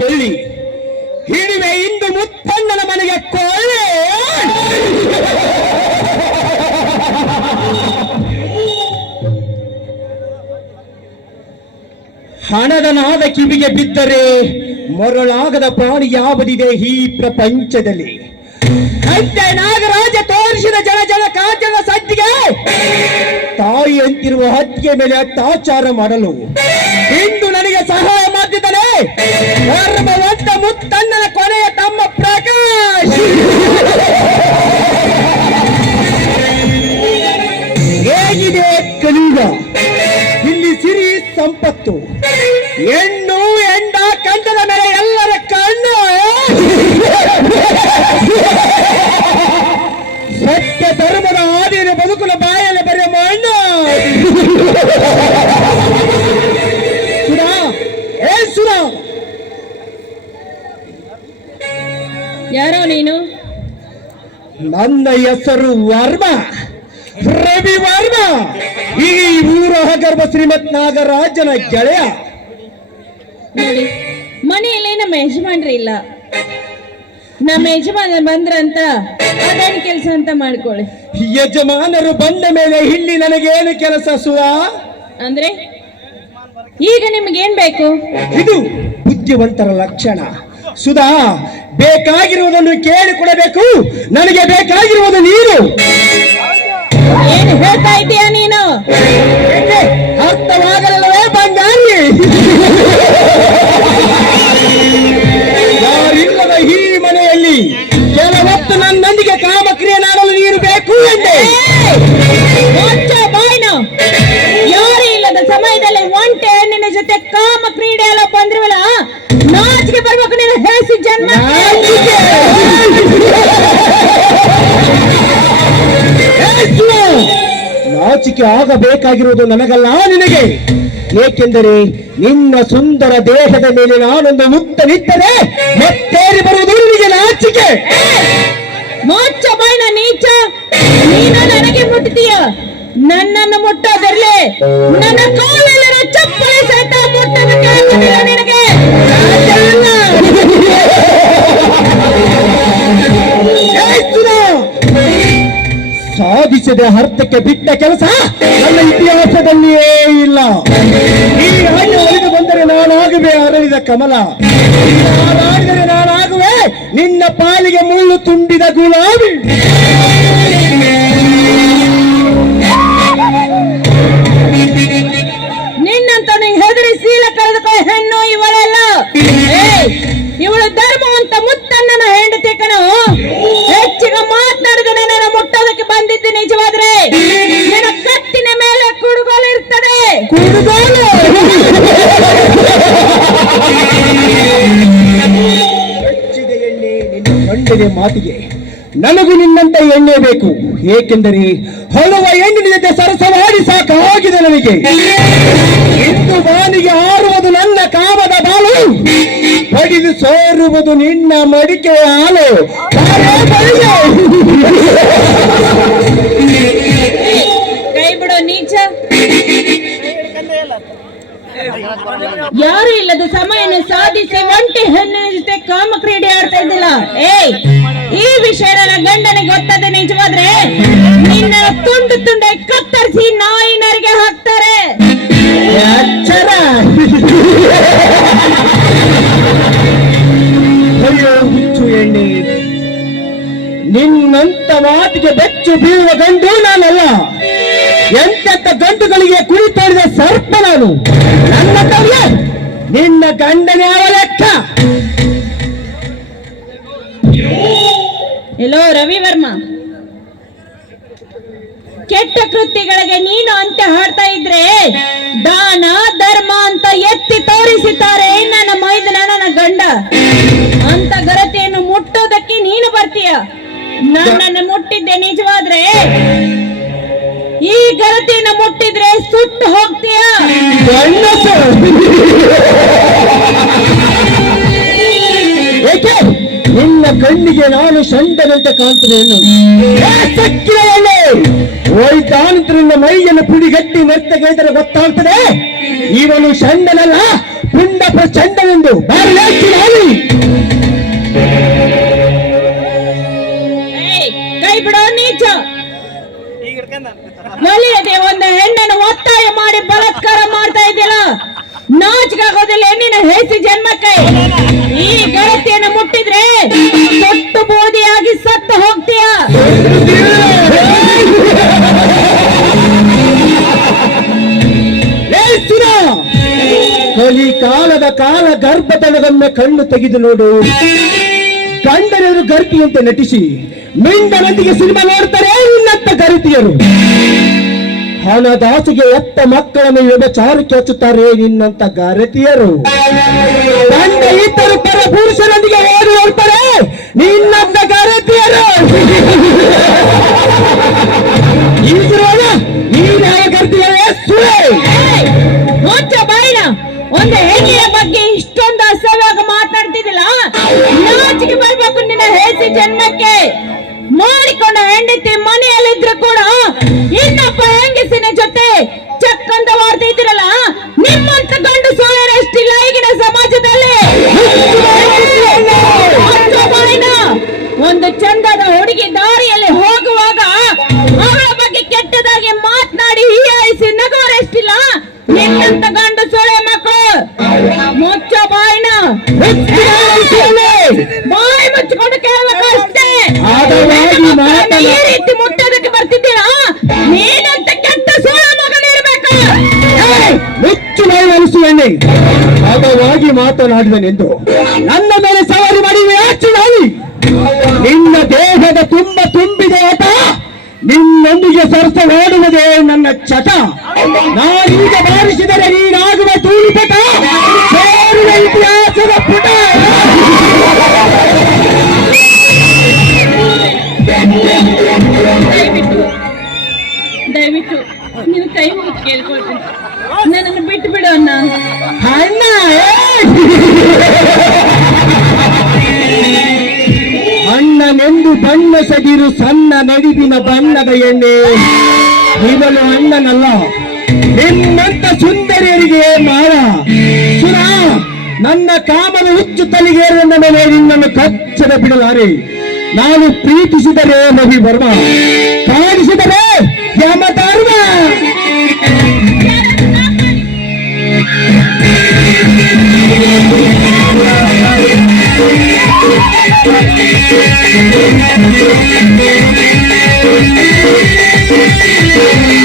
ಬೆಳ್ಳಿ ಹಿಡಿವೆ ಇಂದು ಮುತ್ತಣ್ಣನ ಮನೆಗೆ ಕೊಳ್ಳೆ. ಹಣದ ನಾದ ಕಿವಿಗೆ ಬಿದ್ದರೆ ಮರಳಾಗದ ಪ್ರಾಣಿ ಯಾವುದಿದೆ ಈ ಪ್ರಪಂಚದಲ್ಲಿ? ಅಂತೆ ನಾಗರಾಜ ತೋರಿಸಿದ ಜನ ಜನ ಕಾಚದ ಸದ್ದಿಗೆ ತಾಯಿ ಅಂತಿರುವ ಹತ್ತಿಗೆ ಮೇಲೆ ಅತ್ಯಾಚಾರ ಮಾಡಲು ಇಂದು ನನಗೆ ಸಹಾಯ ಮಾಡಿದ್ದಾನೆ ಧರ್ಮವಂತ ಮುತ್ತಣ್ಣನ ಕೊನೆಯ ತಮ್ಮ ಪ್ರಕಾಶ್. ಹೇಗಿದೆ ಕಲಿಯುಗ? ಇಲ್ಲಿ ಸಿರಿ ಸಂಪತ್ತು, ಹೆಣ್ಣು ಹೆಂಡ ಕಂಡದ ಮೇಲೆ ಎಲ್ಲರ ಕಣ್ಣು. ಸತ್ಯ ಧರ್ಮದ ಆದಿನ ಬದುಕುನ ಬಾಯಲ್ಲಿ ಬರೆಯ ಮಣ್ಣು. ಸುಧಾ, ಏ ಸುಧಾ, ಯಾರೋ ನೀನು? ನನ್ನ ಹೆಸರು ವರ್ಮ, ರವಿ ವರ್ಮ. ಈ ಊರ ಗರ್ಭ ಶ್ರೀಮತ್ ನಾಗರಾಜನ ಗೆಳೆಯ. ನೋಡಿ, ಮನೆಯಲ್ಲಿ ನಮ್ಮ ಯಜಮಾನ್ರಿ ಇಲ್ಲ. ನಮ್ಮ ಯಜಮಾನ ಬಂದ್ರಂತ ಅದೇನು ಕೆಲಸ ಅಂತ ಮಾಡ್ಕೊಳ್ಳಿ. ಯಜಮಾನರು ಬಂದ ಮೇಲೆ ಇಲ್ಲಿ ನನಗೇನು ಕೆಲಸ ಸುಧಾ? ಅಂದ್ರೆ ಈಗ ನಿಮ್ಗೇನ್ ಬೇಕು? ಇದು ಬುದ್ಧಿವಂತರ ಲಕ್ಷಣ ಸುಧಾ. ಬೇಕಾಗಿರುವುದನ್ನು ಕೇಳಿಕೊಡಬೇಕು. ನನಗೆ ಬೇಕಾಗಿರುವುದು ನೀನು. ಏನು ಹೇಳ್ತಾ ಇದ್ದೀಯ ನೀನು? ಅರ್ಥವಾಗಲವೇ ಬಂಗಾರಿ? ಯಾರಿಲ್ಲದ ಈ ಮನೆಯಲ್ಲಿ ಕೆಲವತ್ತು ನನ್ನೊಂದಿಗೆ ಕಾಮಕ್ರಿಯೆ ಮಾಡಲು ನೀರು ಬೇಕು ಎಂದೆ. ಯಾರು ಇಲ್ಲದ ಸಮಯದಲ್ಲಿ ಒಂಟೆ ನಿನ್ನ ಜೊತೆ ಕಾಮ ಕ್ರೀಡೆ ಎಲ್ಲ ಬಂದ್ರವಲ್ಲ, ನಾಚಿಕೆ ಬರ್ಬೇಕು ನೀನು ಹೇಸಿ ಜನ್ಮ. ನಾಚಿಕೆ ಆಗಬೇಕಾಗಿರುವುದು ನನಗಲ್ಲ, ನಿನಗೆ. ಏಕೆಂದರೆ ನಿನ್ನ ಸುಂದರ ದೇಹದ ಮೇಲೆ ನಾನೊಂದು ಮುತ್ತ ನಿಟ್ಟರೆ ಮತ್ತೇರಿ ಬರುವುದು ನಿನಗೆ ನಾಚಿಕೆ. ಮೋಚ ಬಾಯ್ನ ನೀಚ, ನೀನು ನನಗೆ ಮುಟ್ತೀಯ. ನನ್ನನ್ನು ಮುಟ್ಟೋದಿರ್ಲಿ, ನನ್ನ ಕಾಲೆಲ್ಲರ ಚಪ್ಪಲಿ ಸಹಿತ ಮುಟ್ಟಲು ಕೇಳ್ತಿಲ್ಲ ನಿನಗೆ. ಸಾಧಿಸದೆ ಅರ್ಥಕ್ಕೆ ಬಿಟ್ಟ ಕೆಲಸ ನನ್ನ ಇತಿಹಾಸದಲ್ಲಿಯೇ ಇಲ್ಲ. ಈ ಹಣ್ಣು ಒಲಿದು ಬಂದರೆ ನಾನಾಗುವೆ ಅರಳಿದ ಕಮಲ. ಹಾರಾಡಿದರೆ ನಾನಾಗುವೆ ನಿನ್ನ ಪಾಲಿಗೆ ಮುಳ್ಳು ತುಂಬಿದ ಗುಲಾಬಿ. ನಿನ್ನಂತ ಹೆದರಿ ಶೀಲ ಕಳೆದುಕೋ ಹೆಣ್ಣು ಇವಳೆಲ್ಲ. ಇವಳು ಧರ್ಮವಂತ ಮುತ್ತಣ್ಣನ ಹೆಂಡತಿ ಕಣೋ. ಹೆಚ್ಚಿಗೆ ಮಾತನಾಡಿದ ನನ್ನನ್ನು ಮುಟ್ಟೋದಕ್ಕೆ ಬಂದಿದ್ದು ನಿಜವಾದ್ರೆ ನಿನ್ನ ಕತ್ತಿನ ಮೇಲೆ ಕುಡುಗೋಲು ಇರ್ತದೆ. ಕುಡುಗೋಲು ಹೆಚ್ಚಿದ ಎಣ್ಣೆ ನಿನ್ನ ಗಂಡನ ಮಾತಿಗೆ. ನನಗೂ ನಿನ್ನಂತ ಎಣ್ಣೆ ಬೇಕು. ಏಕೆಂದರೆ ಹಳುವ ಹೆಣ್ಣಿನ ಜೊತೆ ಸರಸವಾಡಿ ಸಾಕಾಗಿದೆ ನನಗೆ. ಇಂದು ಬಾನಿಗೆ ಹಾರುವುದು ನನ್ನ ಕಾಮದ ಬಾಲು, ಹೊಡಿದು ಸೋರುವುದು ನಿನ್ನ ಮಡಿಕೆ ಹಾಲು. ಕೈ ಬಿಡೋ ನೀಚ. ಯಾರು ಇಲ್ಲದ ಸಮಯನ ಸಾಧಿಸಿ ಒಂಟಿ ಹೆಣ್ಣಿನ ಜೊತೆ ಕಾಮ ಕ್ರೀಡೆ ಆಡ್ತಾ ಇದ್ದಿಲ್ಲ. ಈ ವಿಷಯ ನನ್ನ ಗಂಡನಿಗೆ ಗೊತ್ತಾದ ನಿಜವಾದ್ರೆ ನಿನ್ನ ತುಂಡು ತುಂಡಾಗಿ ಕತ್ತರಿಸಿ ನಾಯಿನರಿಗೆ ಹಾಕ್ತಾರೆ. ಅಯ್ಯೋ ಹುಚ್ಚು ಎಣ್ಣೆ, ನಿನ್ನಂತ ಮಾತಿಗೆ ಬೆಚ್ಚು ಬೀಳುವ ಗಂಡು ನಾನಲ್ಲ. ಎಂತೆಂತ ಗಂಡುಗಳಿಗೆ ಕುಳಿ ತೋರಿದ ಸರ್ಪ ನಾನು. ನನ್ನ ತಲೆ ನಿನ್ನ ಗಂಡನೇ ಅವರ ಲೆಕ್ಕ. ಎಲ್ಲೋ ರವಿ ವರ್ಮ, ಕೆಟ್ಟ ಕೃತ್ಯಗಳಿಗೆ ನೀನು ಅಂತ್ಯ ಹಾಡ್ತಾ ಇದ್ರೆ ದಾನ ಧರ್ಮ ಅಂತ ಎತ್ತಿ ತೋರಿಸಿದ್ದಾರೆ ನನ್ನ ಮೈದನ ನನ್ನ ಗಂಡ. ಅಂತ ಗರತೆಯನ್ನು ಮುಟ್ಟೋದಕ್ಕೆ ನೀನು ಬರ್ತೀಯ. ನನ್ನನ್ನು ಮುಟ್ಟಿದ್ದೆ ನಿಜವಾದ್ರೆ, ಈ ಗರತೆಯನ್ನು ಮುಟ್ಟಿದ್ರೆ ಸುಟ್ಟು ಹೋಗ್ತೀಯ. ಏಕೆ ನಿನ್ನ ಕಣ್ಣಿಗೆ ನಾನು ಷಂಡನಂತೆ ಕಾಣ್ತೇನೆ. ಹೋಯ್ತಾನಂತರ ನಿನ್ನ ಮೈಯನ್ನು ಪುಡಿಗಟ್ಟಿ ನೆತ್ತಗೈದರೆ ಗೊತ್ತಾಗ್ತದೆ ಇವನು ಷಂಡನಲ್ಲ ಪುಂಡ ಪ್ರಚಂಡವೆಂದು ಬಾರಲಿ. ಕೈ ಬಿಡೋ ನೀಚ. ಒಲಿಯದೆ ಒಂದು ಹೆಣ್ಣನ್ನು ಒತ್ತಾಯ ಮಾಡಿ ಬಲಾತ್ಕಾರ ಮಾಡ್ತಾ ಇದ್ದಿಲ್ಲ. ನಾಚಿಕಾಗೋದಿಲ್ಲ ಹೆಣ್ಣಿನ ಹೇಸಿ ಜನ್ಮಕ್ಕೆ. ಈ ಗೆಳತಿಯನ್ನು ಮುಟ್ಟಿದ್ರೆ ಸೊಟ್ಟು ಬೋಧಿಯಾಗಿ ಸತ್ತು ಹೋಗ್ತೀಯ. ಕಲಿಕಾಲದ ಕಾಲ ಗರ್ಭತನದೊಮ್ಮೆ ಕಣ್ಣು ತೆಗೆದು ನೋಡು. ಗಂಡನರು ಗರ್ಭಿಯಂತೆ ನಟಿಸಿ ಮಿಂಡನೊಂದಿಗೆ ಸಿನಿಮಾ ನೋಡ್ತಾರೆ ಇನ್ನತ್ತ ಗರಿತಿಯರು. ಹಣದಾಸೆಗೆ ಎತ್ತ ಮಕ್ಕಳನ್ನು ವ್ಯಭಚಾರಕ್ಕೆ ಹಚ್ಚುತ್ತಾರೆ ನಿನ್ನಂತ ಗರತಿಯರು. ಗಂಡ ಇದ್ದರು ಪರ ಪುರುಷರೊಂದಿಗೆ ಓಡಿ ಹೋಗ್ತಾರೆ ನಿನ್ನಂತ ಗರತಿಯರು. ಈಗಿರೋಣ ನೀನು ಗರ್ತಿಯರೇ ಸುಳೆ. ಮುಚ್ಚ ಬಾಯಿನ. ಒಂದು ಹೆಣ್ಣಿನ ಬಗ್ಗೆ ಇಷ್ಟೊಂದು ಅಸಹ್ಯವಾಗಿ ಮಾತಾಡ್ತಿದ್ದಿಲ್ಲ. ನಾಚಿಕೆ ಬರ್ಬೇಕು ನಿನ್ನ ಹೇಸಿ ಜನ್ಮಕ್ಕೆ. ಮಾಡಿಕೊಂಡ ಹೆಂಡತಿ ಮನೆಯಲ್ಲಿದ್ರು ಕೂಡ ಇನ್ನೊಬ್ಬ ಹೆಂಗಸಿನ ಜೊತೆ ಚಕ್ಕಂತ ಮಾಡ್ತಾ ಇದ್ದೀರಲ್ಲ. ನಿಮ್ಮಂತ ಗಂಡು ಸೋಯರಷ್ಟಿಲ್ಲ ಈಗಿನ ಸಮಾಜದಲ್ಲಿ. ಒಂದು ಚಂದದ ಹುಡುಗಿ ದಾರಿಯಲ್ಲಿ ಹೋಗುವಾಗ ಅವಳ ಬಗ್ಗೆ ಕೆಟ್ಟದಾಗಿ ಮಾತನಾಡಿ ಹೀಯಾಯಿಸಿ ನಗೋರೆಷ್ಟಿಲ್ಲ ನಿನ್ನಂತ ಗಂಡು ಸೊಳೆ ಮಕ್ಕಳು. ಮುಚ್ಚ ಬಾಯಿನ. ಬಾಯಿ ಮುಚ್ಚಿಕೊಂಡು ಕೇಳಬೇಕು ಅಷ್ಟೇ. ಈ ರೀತಿ ಮುಟ್ಟೋದಕ್ಕೆ ಬರ್ತಿದ್ದೀರಾ? ನೀನಂತ ಕೆಟ್ಟ ಸೊಳೆ ಮಗನಿರ್ಬೇಕು. ಮುಚ್ಚು ಬಾಯಿ ಎಣ್ಣೆ ಭಾಗವಾಗಿ ಮಾತನಾಡಿದನೆಂದು ನನ್ನ ಮೇಲೆ ಸವಾರಿ ಮಾಡಿವೆ. ಆಚೆ ನಾಯಿ ನಿನ್ನ ದೇಹದ ತುಂಬಿದೆ ಆಟ. ನಿನ್ನೊಂದಿಗೆ ಸರಸವಾಡುವುದೇ ನನ್ನ ಚಟ. ನಾನೀಗ ಬಾರಿಸಿದರೆ ನೀನಾಗುವ ತೂರಿಪಟ. ಸೇರುವ ಇತಿಹಾಸದ ಪುಟ. ದಯವಿಟ್ಟು ನೀನು ಕೈ ಮುಗಿದು ಕೇಳ್ಕೊಳ್ತೀನಿ. ನನ್ನನ್ನು ಬಿಟ್ಟು ಬಿಡು ಅಣ್ಣ. ಅಣ್ಣ ಅಣ್ಣನೆಂದು ಬಣ್ಣ ಸದಿರು ಸಣ್ಣ ನಡಿವಿನ ಬಣ್ಣದ ಎಣ್ಣೆ. ಇವನು ಅಣ್ಣನಲ್ಲ ನಿನ್ನಂತ ಸುಂದರಿಯರಿಗೆ ಮಾಡ. ಸುರ ನನ್ನ ಕಾಮನ ಹುಚ್ಚು ತಲೆಗೇರಿದ ಮೇಲೆ ನಿನ್ನನ್ನು ಕಚ್ಚದ ಬಿಡಲಾರೆ. ನಾನು ಪ್ರೀತಿಸಿದರೆ ರವಿವರ್ಮ, ಕಾಡಿಸಿದರೆ ಯಮಧರ್ಮ.